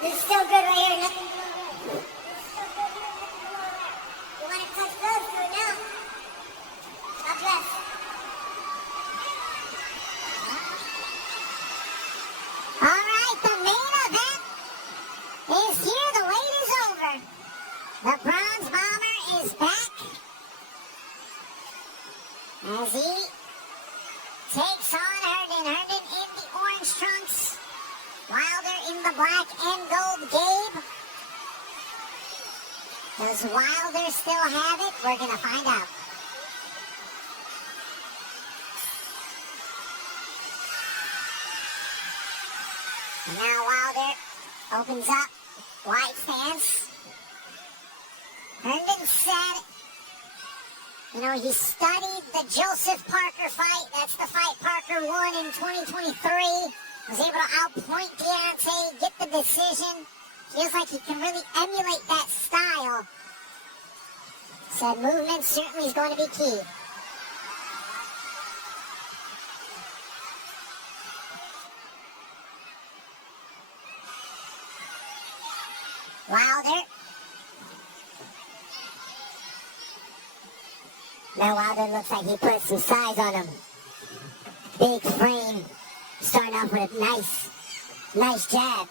This is still good right here. Nothing below that. You want to touch those? Do it now. God bless. All right, the main event is here. The wait is over. The Bronze Bomber is back as he takes on Herndon. Herndon in the orange trunks, Wilder in the black and gold gabe. Does Wilder still have it? We're going to find out. And now Wilder opens up, wide stance. Herndon said, you know, he studied the Joseph Parker fight. That's the fight Parker won in 2023. Was able to outpoint Deontay, get the decision. Feels like he can really emulate that style. Said movement certainly is going to be key. Wilder. Now Wilder looks like he put some size on him. Big frame. Starting off with a nice jab.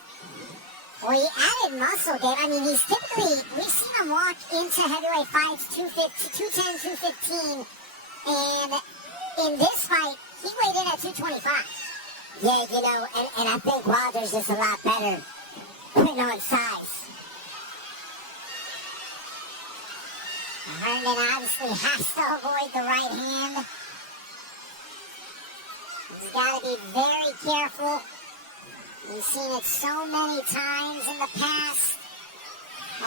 Well, he added muscle, Dave. I mean, he's typically, we've seen him walk into heavyweight fights, 210, 215. And in this fight, he weighed in at 225. Yeah, you know, and I think Wilder's just a lot better putting on size. Herndon obviously has to avoid the right hand. He's got to be very careful. We've seen it so many times in the past.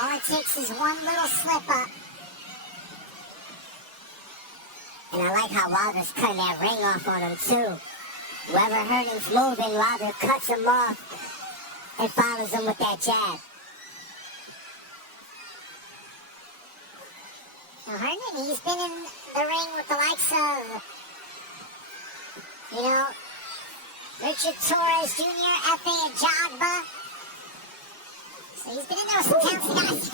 All it takes is one little slip up. And I like how Wilder's cutting that ring off on him too. Whoever Herndon's moving, Wilder cuts him off and follows him with that jab. Now Herndon, he's been in the ring with the likes of, you know, Richard Torres Jr., F.A. Ajagba. So he's been in there with some talented guys.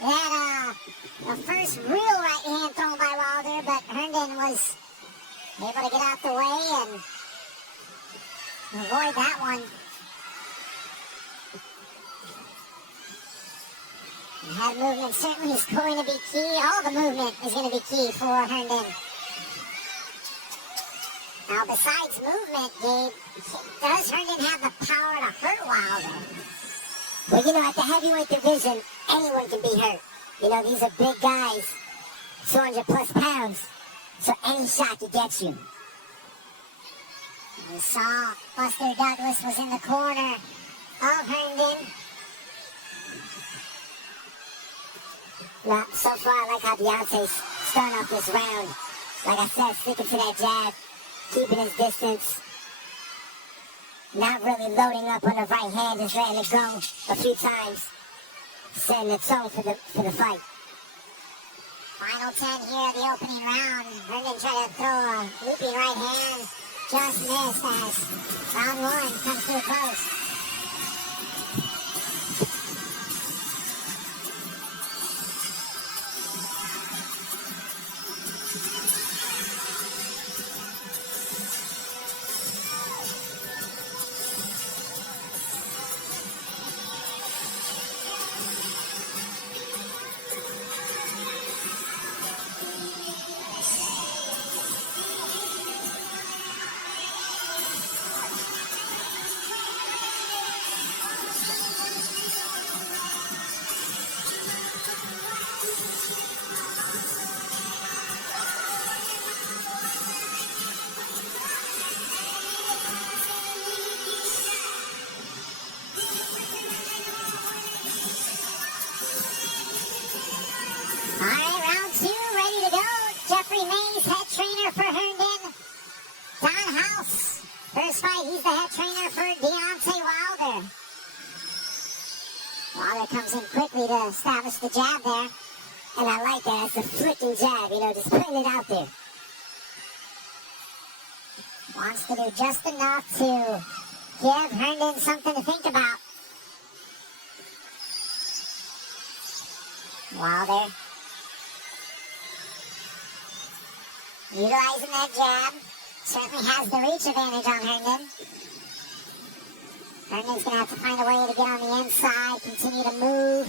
They had the first real right hand thrown by Wilder, but Herndon was able to get out the way and avoid that one. And head movement certainly is going to be key. All the movement is going to be key for Herndon. Now, besides movement, Gabe, does Herndon have the power to hurt Wilder? Well, you know, at the heavyweight division, anyone can be hurt. You know, these are big guys, 200 plus pounds, so any shot could get you. We saw Buster Douglas was in the corner of Herndon. Now, so far, I like how Deontay's starting off this round. Like I said, sticking to that jab, keeping his distance. Not really loading up on the right hand, just letting it go a few times. Setting the tone for the fight. Final 10 here, the opening round. Herndon tried to throw a looping right hand. Just missed as round one comes to a close. He's the head trainer for Deontay Wilder. Wilder comes in quickly to establish the jab there. And I like that. It's a flicking jab, you know, just putting it out there. Wants to do just enough to give Herndon something to think about. Wilder utilizing that jab. Certainly has the reach advantage on Herndon. Herndon's going to have to find a way to get on the inside, continue to move.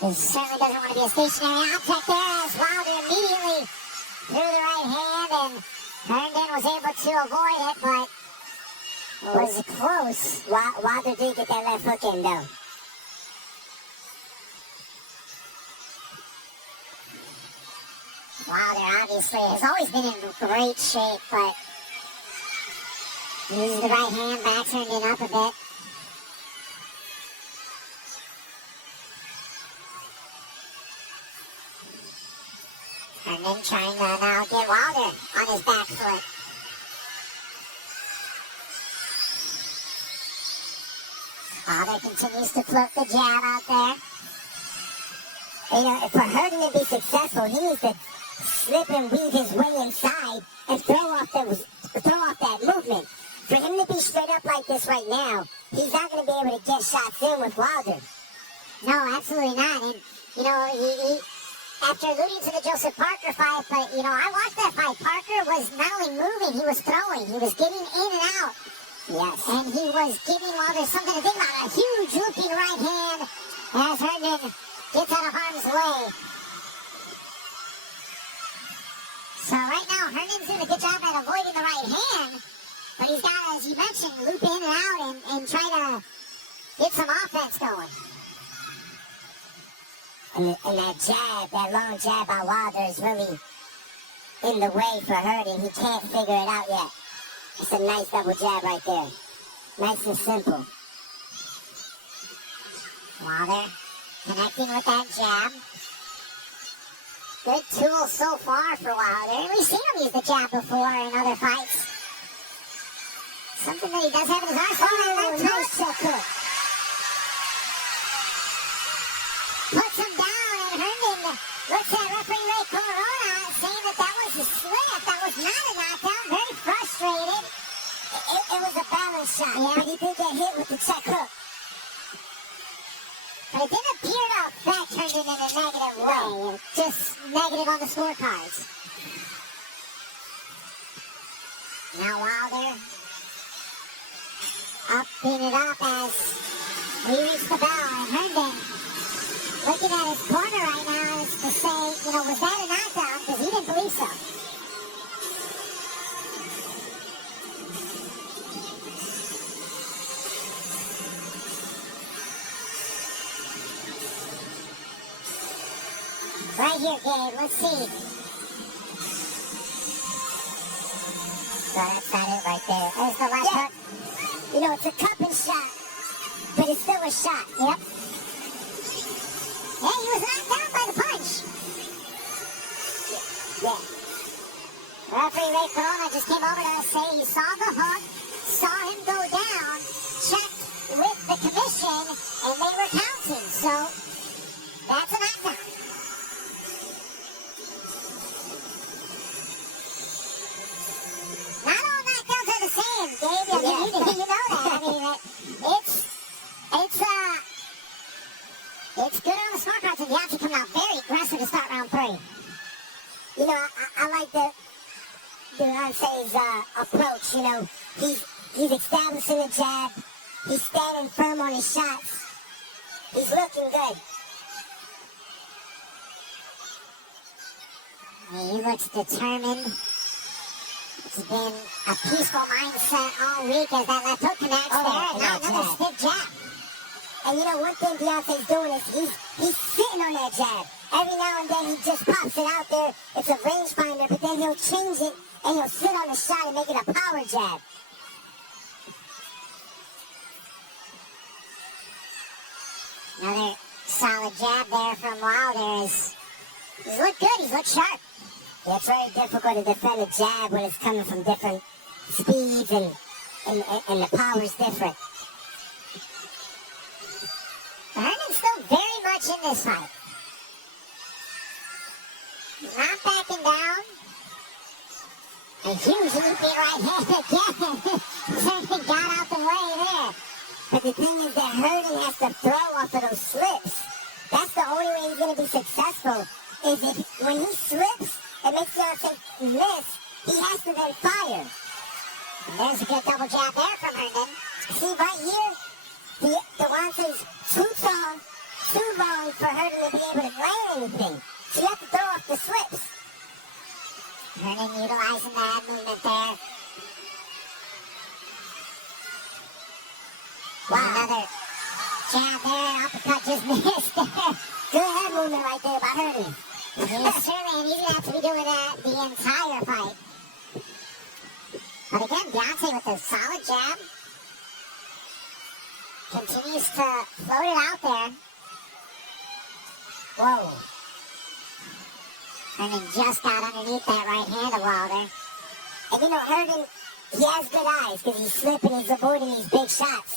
He certainly doesn't want to be a stationary object there as Wilder immediately threw the right hand, and Herndon was able to avoid it, but it was close. Wilder did get that left hook in, though. Wilder obviously has always been in great shape, but uses the right hand, backs Herndon up a bit. Herndon trying to now get Wilder on his back foot. Wilder continues to float the jab out there. You know, for Herndon to be successful, he needs to slip and weave his way inside and throw off that movement. For him to be straight up like this right now, he's not going to be able to get shots in with Wilder. No, absolutely not. And, you know, he after alluding to the Joseph Parker fight, but, you know, I watched that fight. Parker was not only moving, he was throwing. He was getting in and out. Yes. And he was giving Wilder something to think about. A huge looping right hand as Herndon gets out of harm's way. So right now, Herndon's doing a good job at avoiding the right hand. But he's got to, as you mentioned, loop in and out and try to get some offense going. And that jab, that long jab by Wilder is really in the way for Herndon. He can't figure it out yet. It's a nice double jab right there. Nice and simple. Wilder connecting with that jab. Good tool so far for Wilder. We've seen him use the jab before in other fights. Something that he does have in his arsenal. Nice check hook. Puts him down, and Herndon looks at referee Ray Corona saying that that was a slip. That was not a knockdown. Very frustrated. It was a balance shot. Yeah, but he did get hit with the check hook. But it didn't appear to affect Herndon in a negative way. Just negative on the scorecards. Now Wilder upping it up as we reach the bell, and Herndon looking at his corner right now is to say, you know, was that a knockdown? Because he didn't believe so. Right here, Gabe, let's see. So that's not it right there. There's the left hook. You know, it's a cupping shot, but it's still a shot. Yep. Hey, he was knocked down by the punch. Yeah. Referee Ray Corona just came over to say he saw the hook, saw him go down, checked with the commission, and they were counting. So, that's a knockdown. Not all knockdowns are the same, Gabe. I mean, you know that. I mean, it's good on the scorecards, and Deontay coming out very aggressive to start round 3. You know, I like Deontay's approach. You know, he's establishing the jab. He's standing firm on his shots. He's looking good. He looks determined. It's been a peaceful mindset all week as that left hook connects there, and now another stiff jab. And you know, one thing Deontay's doing is he's sitting on that jab. Every now and then he just pops it out there. It's a rangefinder, but then he'll change it and he'll sit on the shot and make it a power jab. Another solid jab there from Wilder. He's looked good, he's looked sharp. Yeah, it's very difficult to defend a jab when it's coming from different speeds and the power's different. Herndon's still very much in this fight. Not backing down. A huge leaping right hand again. Herndon got out the way there. But the thing is that Herndon has to throw off of those slips. That's the only way he's going to be successful, is if when he slips and makes Deontay miss, he has to then fire. And there's a good double jab there from Herndon. See, right here, Deontay's too tall, too long for Herndon to be able to land anything. So you have to throw off the slips. Herndon utilizing the head movement there. Wow. Another jab there, uppercut just missed there. Good head movement right there by Herndon. Yes, certainly, and he's going to have to be doing that the entire fight. But again, Deontay with a solid jab. Continues to float it out there. Whoa. Herndon just got underneath that right hand of Wilder. And you know, Herndon, he has good eyes because he's slipping, he's avoiding these big shots.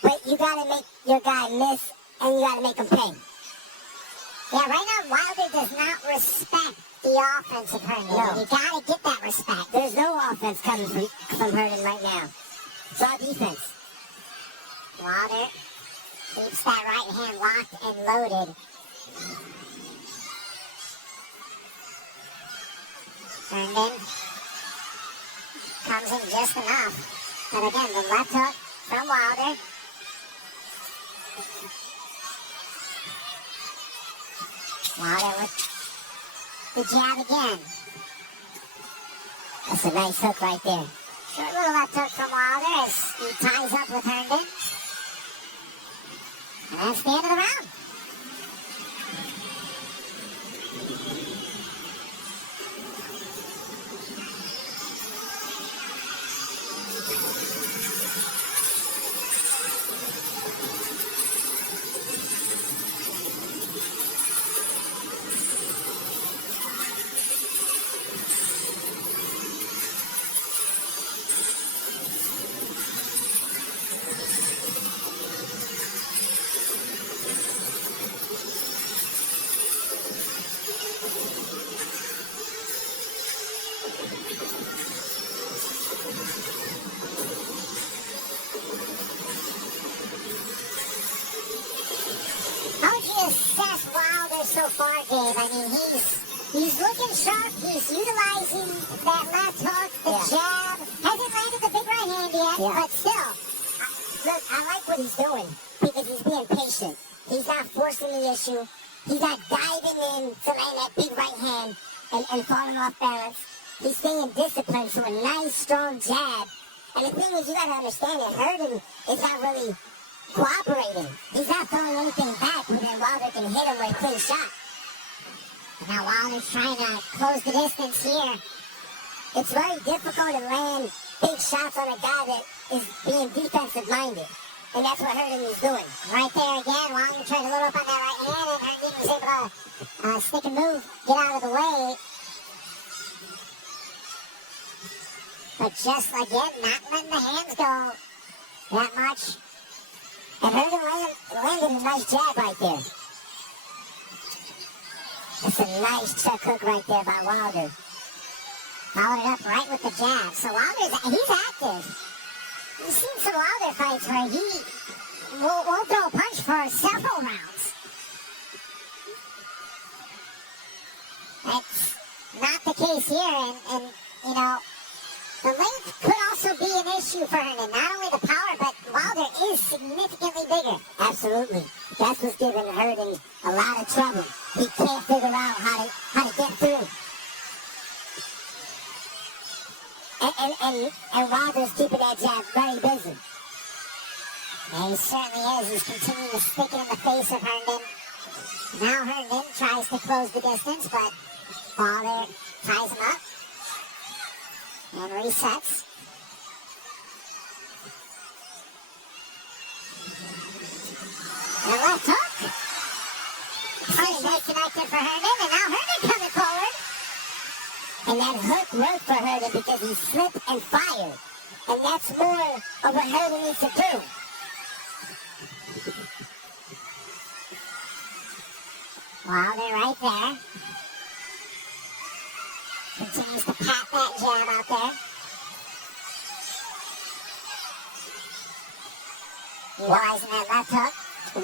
But you got to make your guy miss, and you got to make him pay. Yeah, right now, Wilder does not respect the offense of Herndon. No. You got to get that respect. There's no offense coming from Herndon right now. It's all defense. Wilder keeps that right hand locked and loaded. Herndon comes in just enough. But again, the left hook from Wilder. Wilder with the jab again. That's a nice hook right there. Short little left hook from Wilder as he ties up with Herndon. And that's the end of the round. So far, Dave, I mean, he's looking sharp. He's utilizing that left hook, the jab. Hasn't landed the big right hand yet, but still. Look, I like what he's doing because he's being patient. He's not forcing the issue. He's not diving in to land that big right hand and falling off balance. He's staying disciplined to a nice, strong jab. And the thing is, you got to understand that Herndon is not really cooperating. He's not throwing anything back, but then Wilder can hit him with a clean shot. And now Wilder's trying to close the distance here. It's very difficult to land big shots on a guy that is being defensive-minded. And that's what Herndon is doing. Right there again, Wilder tried to load up on that right hand, and Herndon was able to stick and move, get out of the way. But just, again, not letting the hands go that much. And Herndon landed a nice jab right there. That's a nice check hook right there by Wilder. Followed it up right with the jab. So he's active. We've seen some Wilder fights where he won't throw a punch for several rounds. That's not the case here. And you know, the length could also be an issue for Herndon. Not only the power, but Wilder is significantly bigger. Absolutely. That's what's giving Herndon a lot of trouble. He can't figure out how to get through. And Wilder's keeping that jab very busy. And he certainly is. He's continuing to stick it in the face of Herndon. Now Herndon tries to close the distance, but Wilder ties him up and resets. And a left hook. Punch connected for Herndon, and now Herndon coming forward. And that hook worked for Herndon because he slipped and fired. And that's more of what Herndon needs to do. Wilder right there. Continues to pat that jab out there. utilizing that left hook.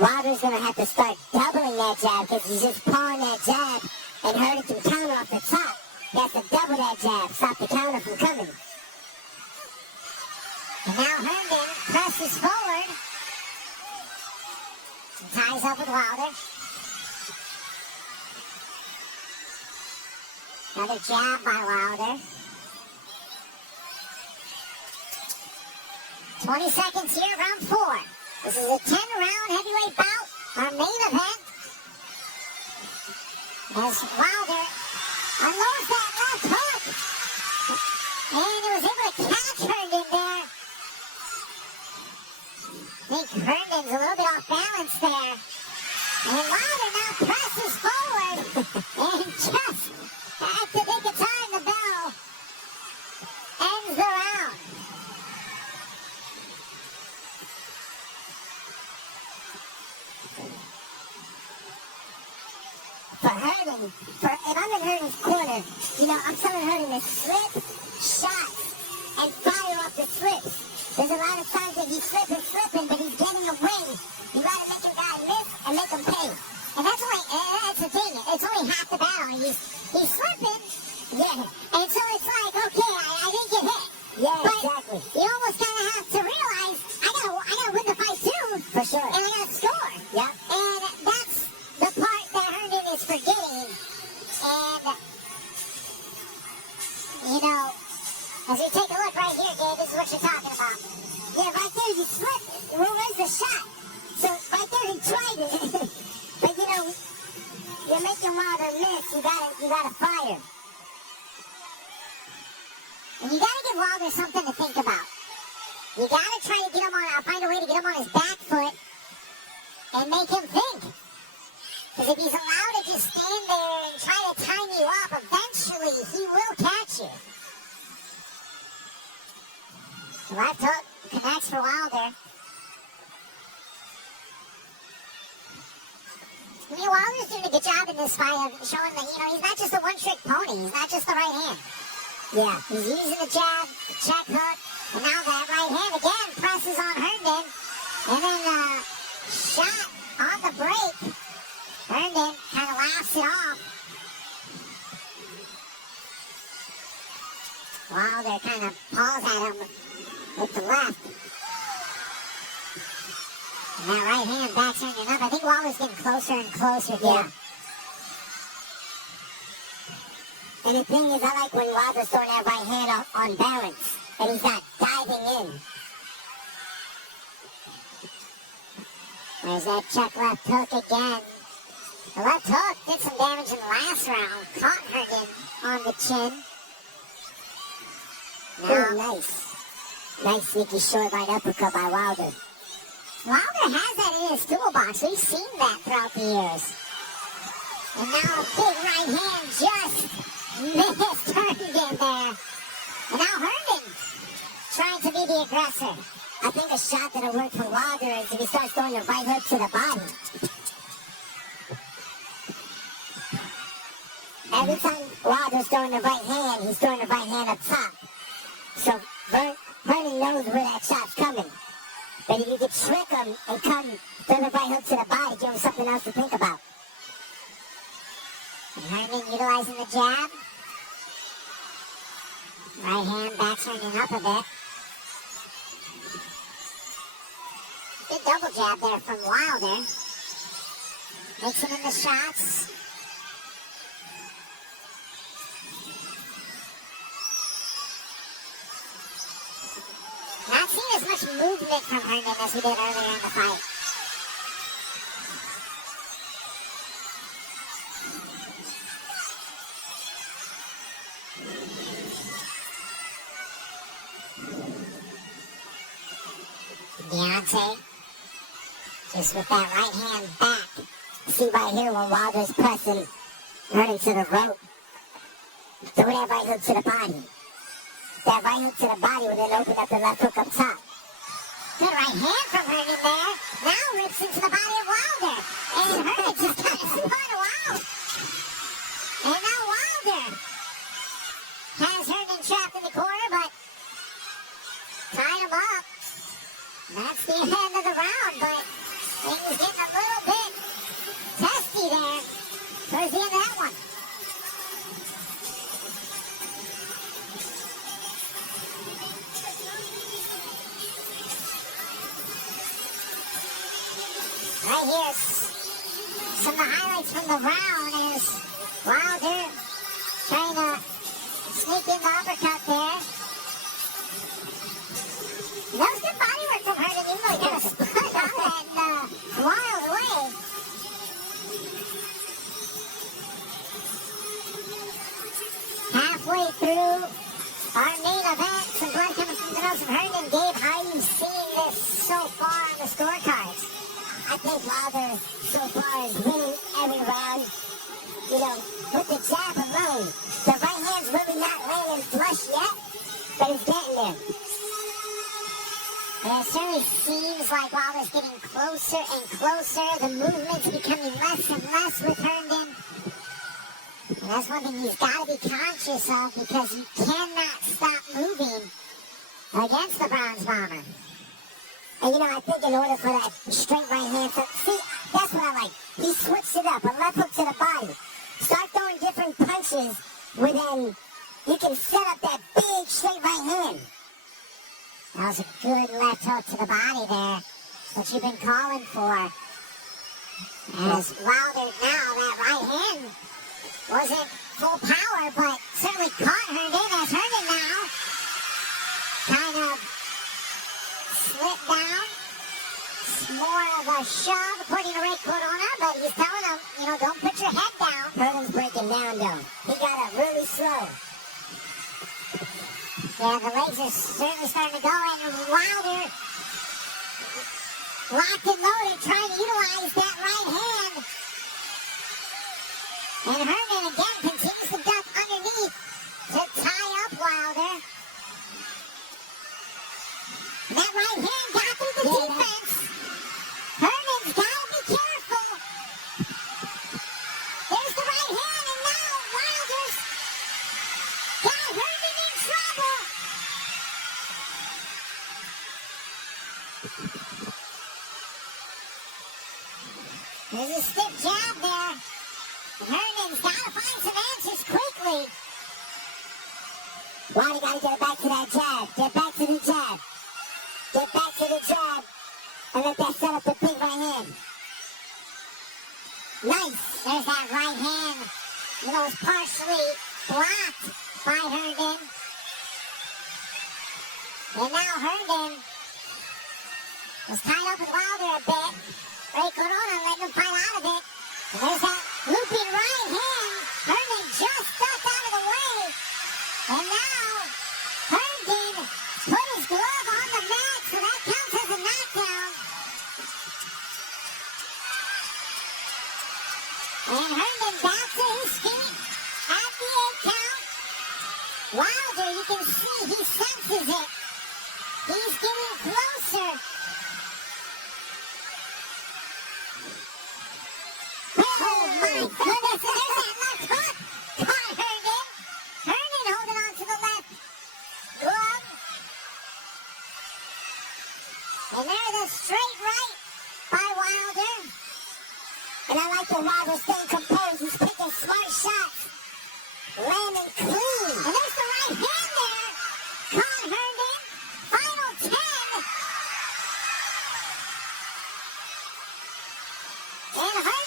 Wilder's going to have to start doubling that jab because he's just pawing that jab and Herndon can counter off the top. He has to double that jab, stop the counter from coming. And now Herndon presses forward and ties up with Wilder. Another jab by Wilder. 20 seconds here, round 4. This is a 10-round heavyweight bout, our main event. As Wilder unloads that left hook. And he was able to catch Herndon there. I think Herndon's a little bit off balance there. And Wilder now presses forward. And just at the nick of time, the bell ends the round. For Herndon, if I'm in Herndon's corner, I'm telling Herndon to slip shots and fire off the slips. There's a lot of times that he's slipping, but he's getting away. You gotta make your guy miss and make him pay. And that's the thing. It's only half the battle. He's slipping, yeah. And so it's like, okay, I didn't get hit. Yeah, but exactly. You almost kind of have to realize I gotta win the fight too. For sure. And I gotta score. Yeah. And that's the part that Herndon is forgetting. And as we take a look right here, Gabe, this is what you're talking about. Yeah, right there you slipped. Where's the shot? So right there he tried it. But you make your Wilder miss. You gotta fire. And you gotta give Wilder something to think about. You gotta try to get him find a way to get him on his back foot and make him think. Because if he's allowed to just stand there and try to time you up, eventually he will catch you. The left hook connects for Wilder. Wilder's doing a good job in this fight of showing that, he's not just a one-trick pony. He's not just the right hand. Yeah, he's using the jab, the check hook, and now that right hand again presses on Herndon. And then shot on the break. Herndon kind of laughs it off. Wilder kind of paws at him with the left. And that right hand backs Herndon up. I think Wilder's getting closer and closer here. Yeah. And the thing is, I like when Wilder's throwing that right hand on balance. And he's not diving in. There's that check left hook again. The left hook did some damage in the last round. Caught Herndon on the chin. Now, nice sneaky short right uppercut by Wilder. Wilder has that in his toolbox. We've seen that throughout the years. And now a big right hand just missed Herndon there. And now Herndon trying to be the aggressor. I think a shot that'll work for Wilder is if he starts throwing the right hook to the body. Every time Wilder's throwing the right hand, he's throwing the right hand up top. So Herndon knows where that shot's coming. But if you could trick him and throw the right hook to the body, give him something else to think about. And Herndon utilizing the jab. Right hand backs Herndon up a bit. Good double jab there from Wilder. Mixing in the shots. Not seeing as much movement from Herndon as we did earlier in the fight. Deontay, just with that right hand back. See right here when Wilder's pressing Herndon to the rope. Throw that right hook to the body. That right hook to the body will then open up the left hook up top. Good right hand from Herndon there. Now rips into the body of Wilder. And Herndon just kind of spun out. And now Wilder has Herndon trapped in the corner, but tied him up. That's the end of the round, but things getting a little bit testy there towards the end of that one. Right here, some of the highlights from the round is Wilder trying to sneak in the uppercut there. That was good body work from Herndon, even though he kind of spun out and wild away. Halfway through our main event, some blood coming from the nose of Herndon. Gabe, how are you seeing this so far on the scorecards? I think Wilder so far is winning every round. You know, with the jab alone, the right hand's really not landing flush yet, but it's getting there. And it certainly seems like Wilder's getting closer and closer. The movement's becoming less and less with Herndon. And that's one thing he's got to be conscious of, because he cannot stop moving against the Bronze Bomber. And you know, I think in order for that straight right hand to... See, that's what I like. He switched it up, a left hook to the body. Start throwing different punches, where then you can set up that big straight right hand. That was a good left hook to the body there, what you've been calling for. As Wilder now, that right hand wasn't full power, but certainly caught Herndon, as Herndon now kind of slipped down. It's more of a shove, according to Ray Corona, but he's telling him, you know, don't put your head down. Herndon's breaking down, though. He got up really slow. Yeah, the legs are certainly starting to go, and Wilder locked and loaded, trying to utilize that right hand. And Herndon again continues to duck underneath to tie up Wilder. And that right hand got through the defense. Herndon's got to be careful. There's the right hand, and now Wilder's got Herndon in trouble. There's a stiff jab there. And Herndon's got to find some answers quickly. Wilder got to get back to that jab. Get back to the jab. Get back to the jab. And let that set up the big right hand. Nice. There's that right hand. You know, it's partially blocked by Herndon. And now Herndon was tied up with Wilder a bit. Ray Corona letting him fight out of it. And there's that looping right hand. Herndon just ducked out of the way. And now Herndon put his glove on the mat, so that counts as a knockdown. And Herndon back to his feet at the 8 count. Wilder, you can see he senses it. He's getting closer. Oh my goodness, there's that left hook. Caught Herndon. Herndon holding on to the left glove. And there's a straight right by Wilder. And I like the Wilder staying composed. He's picking smart shots. Landing clean. And there's the right hand there. Caught Herndon. Final 10. And Herndon